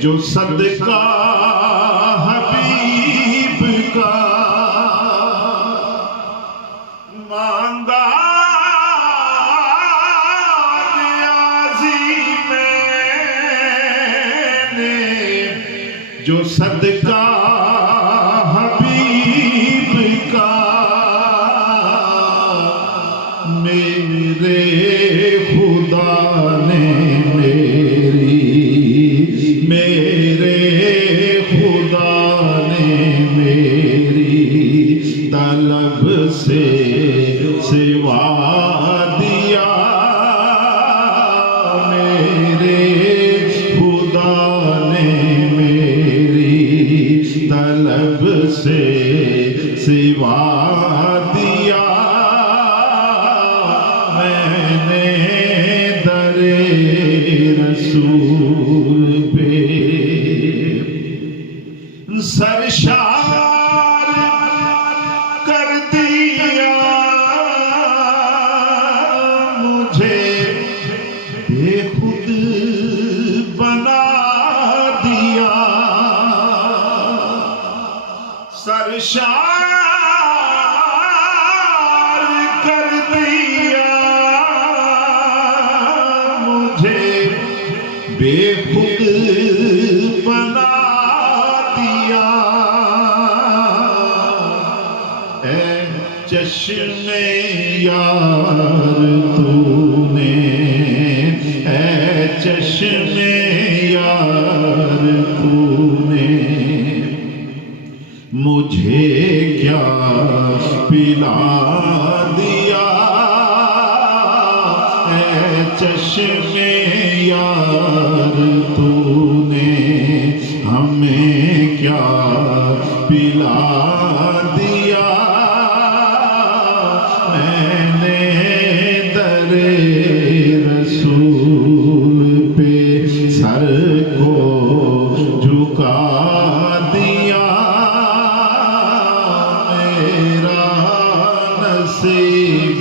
جو صدقہ حبیب کا مانگا نیازی میں نے، جو صدقہ حبیب کا میرے خدا نے میرے خدا نے میری طلب سے سوا دیا، میرے خدا نے میری طلب سے سوا دیا، میں نے در رسول سرشار کر دیا، مجھے بے خود بنا دیا، سرشار کر دیا، مجھے بے خود بنا چشم یار تو نے، اے چشم یار تو نے مجھے کیا پلا دیا، اے چشم یار تو نے ہمیں کیا پلا دیا، میں نے در رسول پہ سر کو جھکا دیا، میرا نصیب